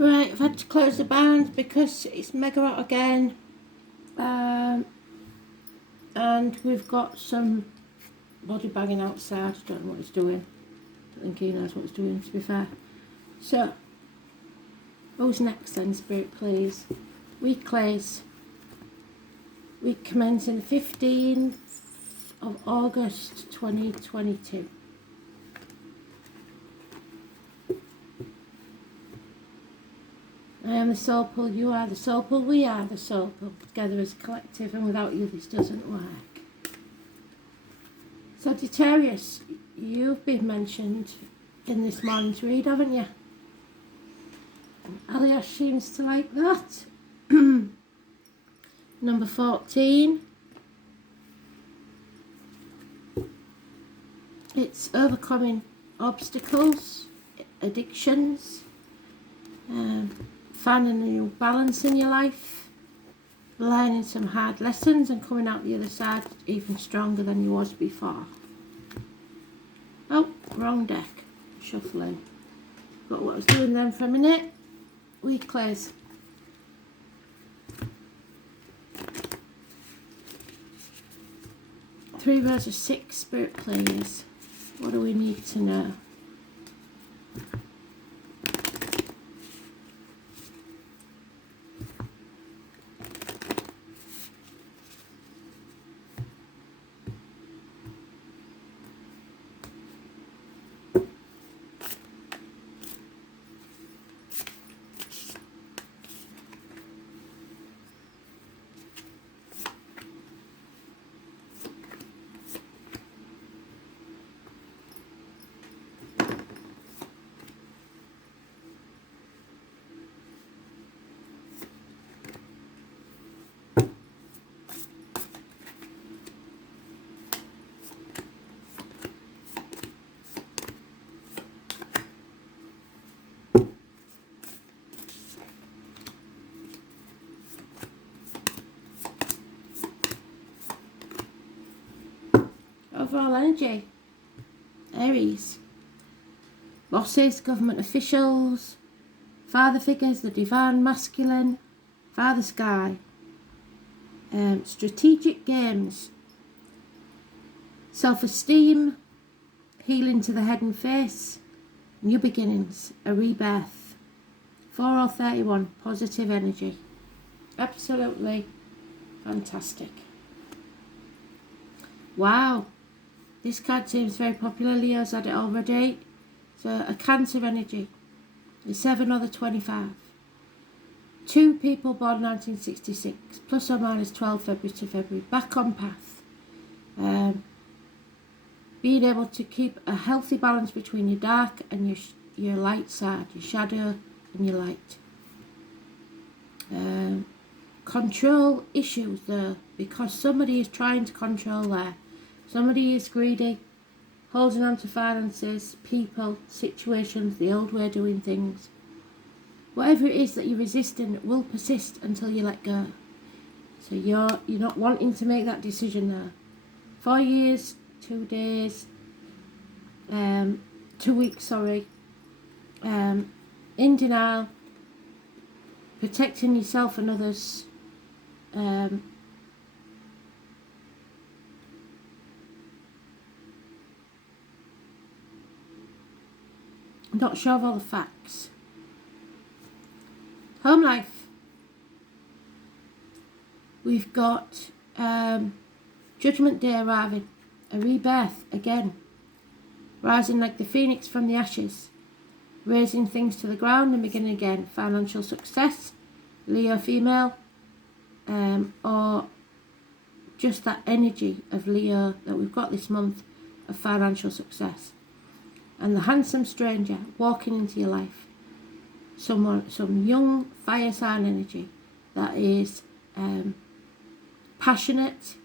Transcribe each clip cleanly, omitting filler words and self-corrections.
Right, I've had to close the blinds because it's mega hot again. And we've got some body bagging outside. I don't know what he's doing. I don't think he knows what he's doing, to be fair. So, who's next then, Spirit, please? Weeklies. Week commencing 15th of August 2022. I am the soul pool, you are the soul pool, we are the soul pool, together as a collective, and without you this doesn't work. Sagittarius, you've been mentioned in this morning's read, haven't you? Alias seems to like that. Number 14. It's overcoming obstacles, addictions, finding a new balance in your life, learning some hard lessons and coming out the other side even stronger than you was before. Oh, wrong deck. Shuffling. Got what I was doing then for a minute. Weeklies. Three rows of 6, Spirit, please. What do we need to know? Overall energy. Aries. Bosses, government officials, father figures, the divine masculine, father sky. Strategic games. Self-esteem, healing to the head and face, new beginnings, a rebirth. 4 or 31, positive energy. Absolutely fantastic. Wow. This card seems very popular. Leo's had it already. So a Cancer energy. The 7 or the 25. 2 people born 1966. Plus or minus 12 February to February. Back on path. Being able to keep a healthy balance between your dark and your light side. Your shadow and your light. Control issues though. Because somebody is trying to control there. Somebody is greedy, holding on to finances, people, situations, the old way of doing things. Whatever it is that you're resisting will persist until you let go. So you're not wanting to make that decision there. 4 years, 2 days, 2 weeks, sorry. In denial, protecting yourself and others. Not sure of all the facts. Home life. We've got Judgment Day arriving. A rebirth again. Rising like the phoenix from the ashes. Raising things to the ground and beginning again. Financial success. Leo female. Or just that energy of Leo that we've got this month of financial success. And the handsome stranger walking into your life. Some young fire sign energy that is passionate,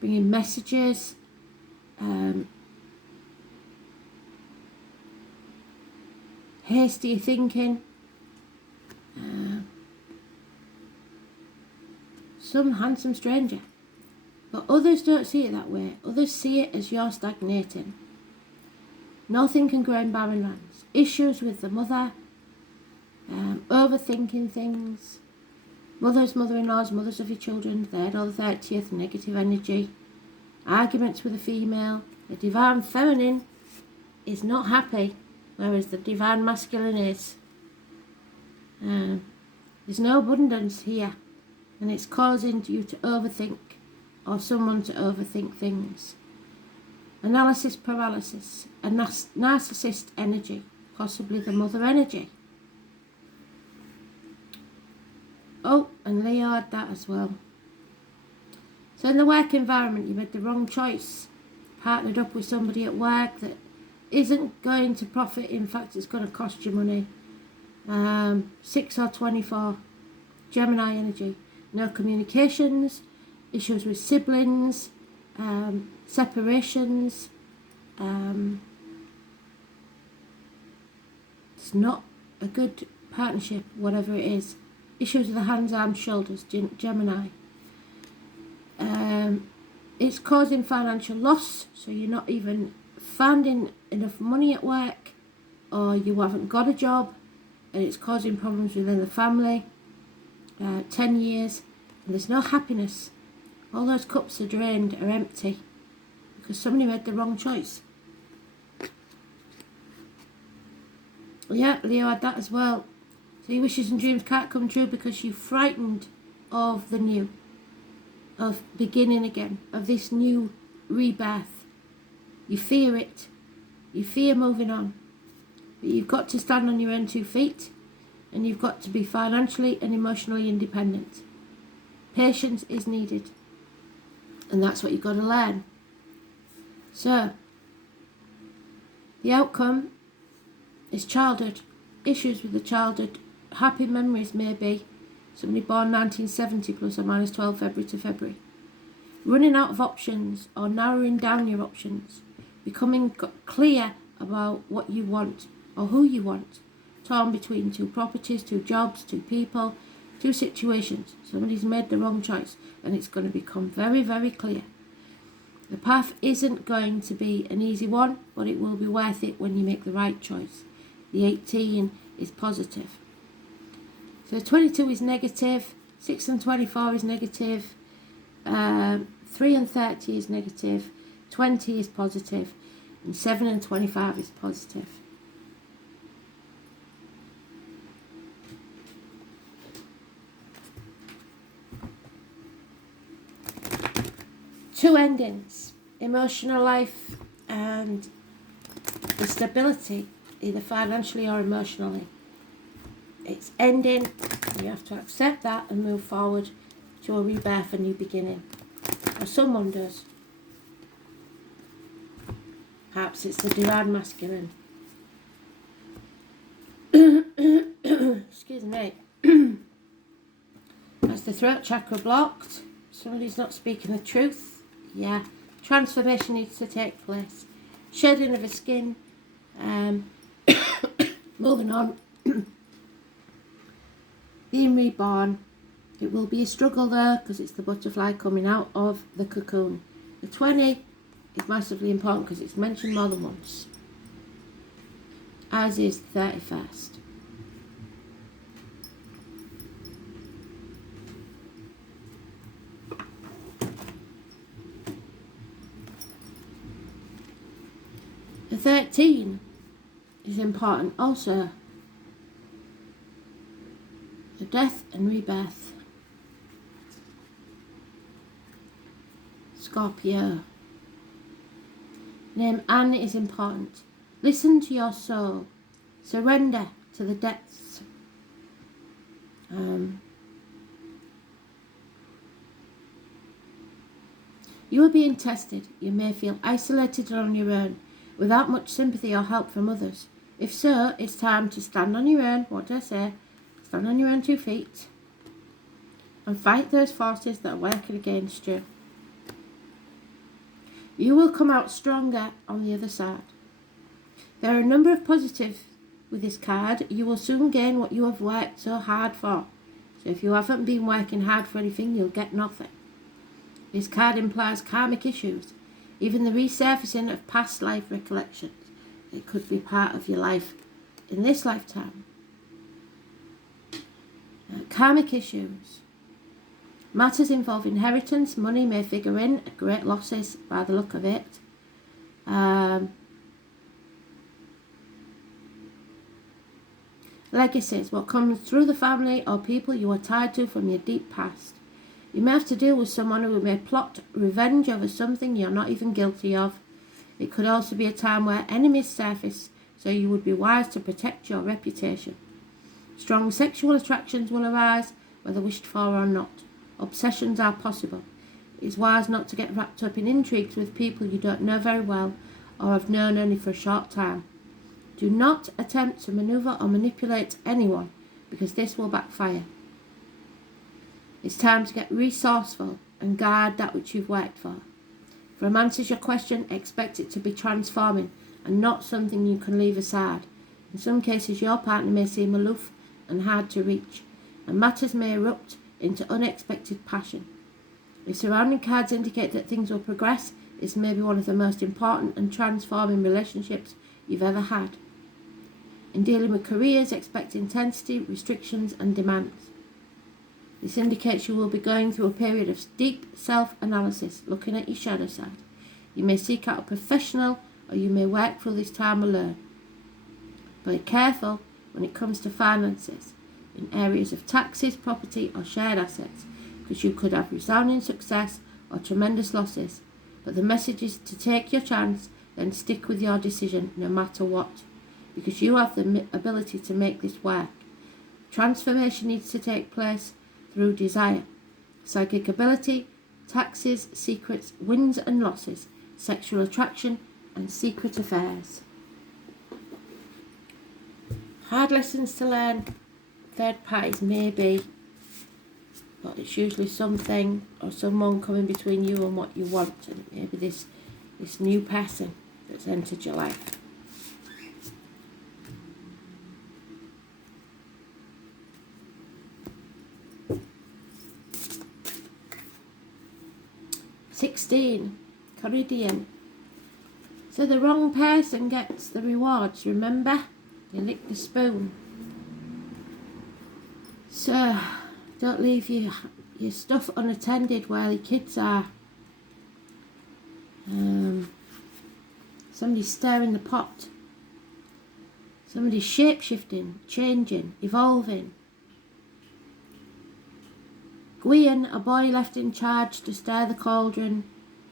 bringing messages, hasty thinking, some handsome stranger. But others don't see it that way. Others see it as you're stagnating. Nothing can grow in barren lands. Issues with the mother, overthinking things. Mothers, mother-in-laws, mothers of your children, third or the 30th, negative energy. Arguments with a female. The divine feminine is not happy, whereas the divine masculine is. There's no abundance here, and it's causing you to overthink, or someone to overthink things. Analysis paralysis, a narcissist energy, possibly the mother energy. Oh, and Leo had that as well. So in the work environment, you made the wrong choice. Partnered up with somebody at work that isn't going to profit. In fact, it's going to cost you money. 6 or 24. Gemini energy. No communications. Issues with siblings. Separations. It's not a good partnership, whatever it is. Issues with the hands, arms, shoulders, Gemini. It's causing financial loss, so you're not even finding enough money at work, or you haven't got a job, and it's causing problems within the family. 10 years, and there's no happiness. All those cups are drained, are empty, because somebody made the wrong choice. Yeah, Leo had that as well. So your wishes and dreams can't come true because you're frightened of the new, of beginning again, of this new rebirth. You fear it. You fear moving on. But you've got to stand on your own 2 feet, and you've got to be financially and emotionally independent. Patience is needed, and that's what you've got to learn. So, the outcome is childhood. Issues with the childhood. Happy memories maybe. Somebody born 1970 plus or minus 12 February to February. Running out of options or narrowing down your options. Becoming clear about what you want or who you want. Torn between 2 properties, 2 jobs, 2 people, 2 situations. Somebody's made the wrong choice, and it's going to become very, very clear. The path isn't going to be an easy one, but it will be worth it when you make the right choice. The 18 is positive. So 22 is negative, 6 and 24 is negative, 3 and 30 is negative, 20 is positive, and 7 and 25 is positive. Two endings, emotional life and the stability, either financially or emotionally. It's ending, you have to accept that and move forward to a rebirth, a new beginning. Or someone does. Perhaps it's the divine masculine. Excuse me. That's the throat chakra blocked. Somebody's not speaking the truth. Yeah. Transformation needs to take place. Shedding of a skin. Moving on. Being reborn. It will be a struggle there because it's the butterfly coming out of the cocoon. The 20 is massively important because it's mentioned more than once. As is the 31st. The 13 is important also. The death and rebirth. Scorpio. Name Anne is important. Listen to your soul. Surrender to the depths. You are being tested. You may feel isolated and on your own, without much sympathy or help from others. If so, it's time to stand on your own. What did I say? Stand on your own 2 feet and fight those forces that are working against you. You will come out stronger on the other side. There are a number of positives with this card. You will soon gain what you have worked so hard for. So if you haven't been working hard for anything, you'll get nothing. This card implies karmic issues, even the resurfacing of past life recollections. It could be part of your life in this lifetime. Karmic issues. Matters involving inheritance, money may figure in, great losses by the look of it. Legacies, what comes through the family or people you are tied to from your deep past. You may have to deal with someone who may plot revenge over something you're not even guilty of. It could also be a time where enemies surface, so you would be wise to protect your reputation. Strong sexual attractions will arise, whether wished for or not. Obsessions are possible. It is wise not to get wrapped up in intrigues with people you don't know very well or have known only for a short time. Do not attempt to maneuver or manipulate anyone, because this will backfire. It's time to get resourceful and guard that which you've worked for. If Rom answers your question, expect it to be transforming and not something you can leave aside. In some cases, your partner may seem aloof and hard to reach, and matters may erupt into unexpected passion. If surrounding cards indicate that things will progress, this may be one of the most important and transforming relationships you've ever had. In dealing with careers, expect intensity, restrictions and demands. This indicates you will be going through a period of deep self-analysis, looking at your shadow side. You may seek out a professional, or you may work through this time alone. Be careful when it comes to finances, in areas of taxes, property or shared assets, because you could have resounding success or tremendous losses. But the message is to take your chance, then stick with your decision no matter what, because you have the ability to make this work. Transformation needs to take place through desire, psychic ability, taxes, secrets, wins and losses, sexual attraction and secret affairs. Hard lessons to learn. Third parties maybe, but it's usually something or someone coming between you and what you want, and maybe this new person that's entered your life. Caridian. So the wrong person gets the rewards, remember? You lick the spoon. So don't leave your stuff unattended while your kids are. Somebody's stirring the pot. Somebody's shape-shifting, changing, evolving. Gwion, a boy left in charge to stir the cauldron,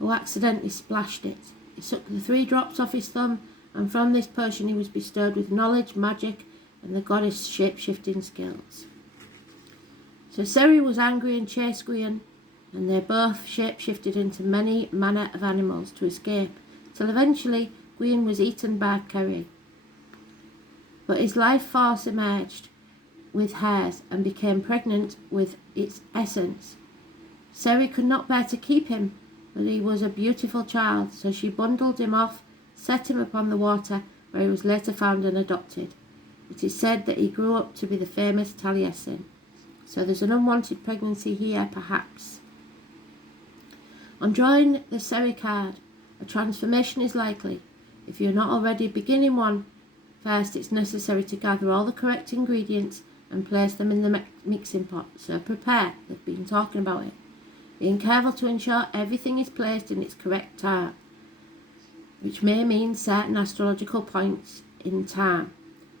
who accidentally splashed it. He sucked the 3 drops off his thumb, and from this potion he was bestowed with knowledge, magic, and the goddess' shape-shifting skills. So Seri was angry and chased Gwion, and they both shape-shifted into many manner of animals to escape, till eventually Gwion was eaten by Kerry. But his life force emerged with hers and became pregnant with its essence. Seri could not bear to keep him, but he was a beautiful child, so she bundled him off, set him upon the water, where he was later found and adopted. It is said that he grew up to be the famous Taliesin. So there's an unwanted pregnancy here, perhaps. On drawing the Seri card, a transformation is likely. If you're not already beginning one, first it's necessary to gather all the correct ingredients and place them in the mixing pot. So prepare, they've been talking about it. Being careful to ensure everything is placed in its correct time, which may mean certain astrological points in time.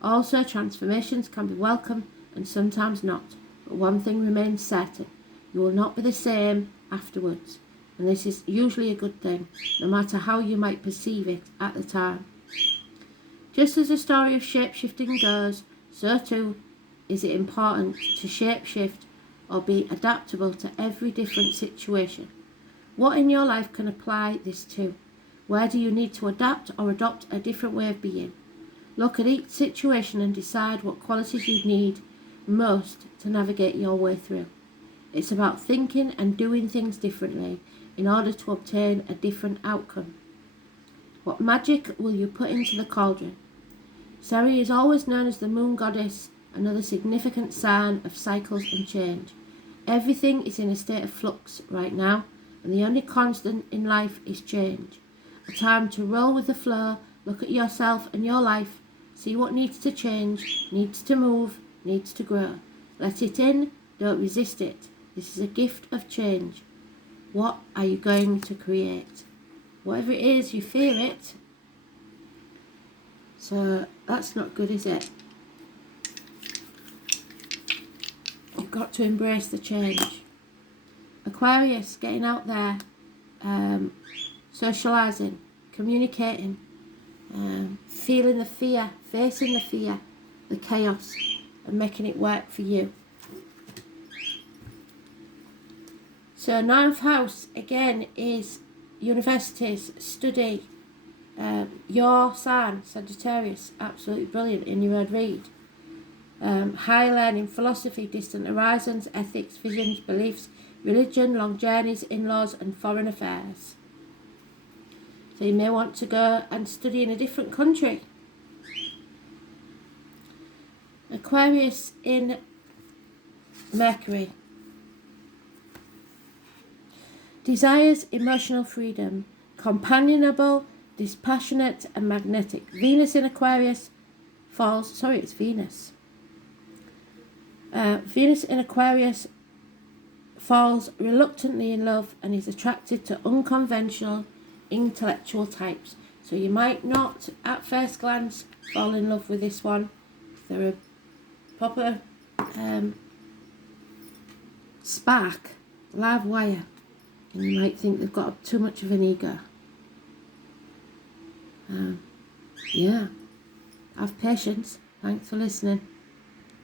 Also, transformations can be welcome and sometimes not, but one thing remains certain: you will not be the same afterwards, and this is usually a good thing, no matter how you might perceive it at the time. Just as the story of shape-shifting goes, so too is it important to shape-shift or be adaptable to every different situation. What in your life can apply this to? Where do you need to adapt or adopt a different way of being? Look at each situation and decide what qualities you need most to navigate your way through. It's about thinking and doing things differently in order to obtain a different outcome. What magic will you put into the cauldron? Seri is always known as the moon goddess, another significant sign of cycles and change. Everything is in a state of flux right now, and the only constant in life is change. A time to roll with the flow, look at yourself and your life, see what needs to change, needs to move, needs to grow. Let it in, don't resist it. This is a gift of change. What are you going to create? Whatever it is, you fear it. So that's not good, is it? You've got to embrace the change. Aquarius, getting out there, socialising, communicating, feeling the fear, facing the fear, the chaos, and making it work for you. So 9th house, again, is universities, study. Your sign, Sagittarius, absolutely brilliant in your own read. High learning, philosophy, distant horizons, ethics, visions, beliefs, religion, long journeys, in-laws and foreign affairs. So you may want to go and study in a different country. Aquarius in Mercury. Desires emotional freedom, companionable, dispassionate and magnetic. Venus in Aquarius falls, it's Venus. Venus in Aquarius falls reluctantly in love and is attracted to unconventional intellectual types. So you might not at first glance fall in love with this one. They're a proper spark, live wire, and you might think they've got too much of an ego. Yeah, have patience. Thanks for listening.